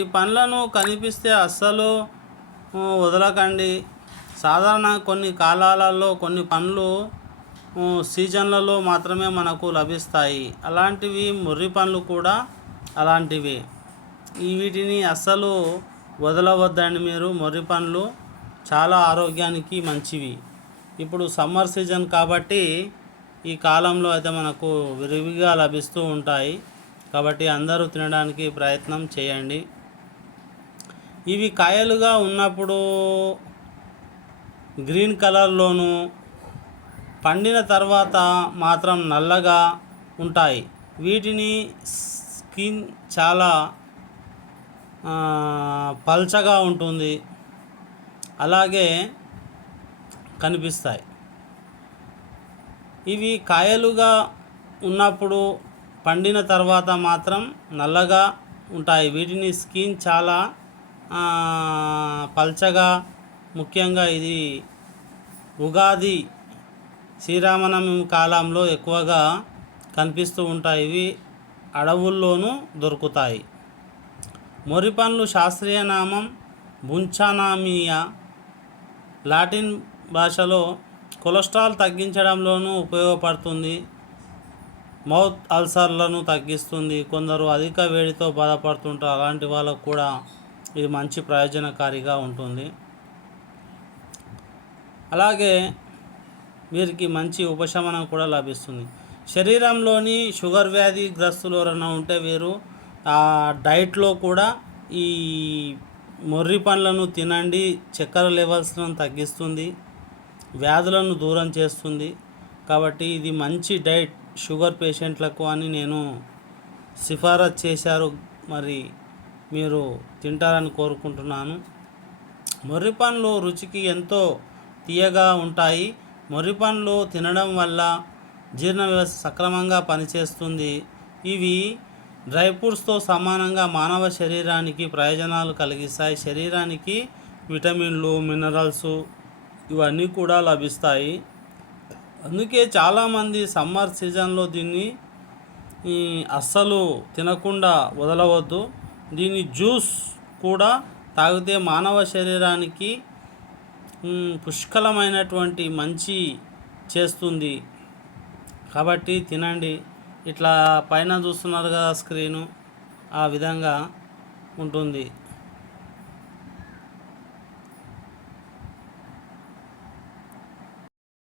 ఈ పండ్లను కనిపిస్తే అస్సలు వదలకండి. సాధారణ కొన్ని కాలాలలో కొన్ని పండ్లు సీజన్లలో మాత్రమే మనకు లభిస్తాయి. అలాంటివి ముర్రి పండ్లు కూడా అలాంటివి. వీటిని అస్సలు వదలవద్దండి మీరు. ముర్రి పండ్లు చాలా ఆరోగ్యానికి మంచివి. ఇప్పుడు సమ్మర్ సీజన్ కాబట్టి ఈ కాలంలో అయితే మనకు విరివిగా లభిస్తూ ఉంటాయి. కాబట్టి అందరూ తినడానికి ప్రయత్నం చేయండి. ఇవి కాయలుగా ఉన్నప్పుడు గ్రీన్ కలర్లోను, పండిన తర్వాత మాత్రం నల్లగా ఉంటాయి. వీటిని స్కిన్ చాలా పల్చగా ఉంటుంది, అలాగే కనిపిస్తాయి. ఇవి కాయలుగా ఉన్నప్పుడు పండిన తర్వాత మాత్రం నల్లగా ఉంటాయి. వీటిని స్కిన్ చాలా పల్చగా, ముఖ్యంగా ఇది ఉగాది శ్రీరామనవమి కాలంలో ఎక్కువగా కనిపిస్తూ ఉంటాయి. ఇవి అడవుల్లోనూ దొరుకుతాయి. మొర్రి పండ్లు శాస్త్రీయ నామం బుంచానామియా. లాటిన్ భాషలో కొలెస్ట్రాల్ తగ్గించడంలోనూ ఉపయోగపడుతుంది. మౌత్ అల్సర్లను తగ్గిస్తుంది. కొందరు అధిక వేడితో బాధపడుతుంటారు. అలాంటి వాళ్ళకు కూడా ఇది మంచి ప్రయోజనకారిగా ఉంటుంది. అలాగే వీరికి మంచి ఉపశమనం కూడా లభిస్తుంది. శరీరంలోని షుగర్ వ్యాధి గ్రస్తులు ఎవరైనా ఉంటే వీరు డైట్లో కూడా ఈ మొర్రి పండ్లను తినండి. చక్కెర లెవెల్స్లను తగ్గిస్తుంది, వ్యాధులను దూరం చేస్తుంది. కాబట్టి ఇది మంచి డైట్ షుగర్ పేషెంట్లకు అని నేను సిఫారసు చేశారు. మరి మీరు తింటారని కోరుకుంటున్నాను. మొర్రి పండ్లు రుచికి ఎంతో తీయగా ఉంటాయి. మొర్రి పండ్లు తినడం వల్ల జీర్ణ వ్యవస్థ సక్రమంగా పనిచేస్తుంది. ఇవి డ్రై ఫ్రూట్స్తో సమానంగా మానవ శరీరానికి ప్రయోజనాలు కలిగిస్తాయి. శరీరానికి విటమిన్లు, మినరల్స్ ఇవన్నీ కూడా లభిస్తాయి. అందుకే చాలామంది సమ్మర్ సీజన్లో దీన్ని అస్సలు తినకుండా వదలవద్దు. దీని జ్యూస్ కూడా తాగితే మానవ శరీరానికి పుష్కలమైనటువంటి మంచి చేస్తుంది. కాబట్టి తినండి. ఇట్లా పైన చూస్తున్నారు కదా స్క్రీను, ఆ విధంగా ఉంటుంది.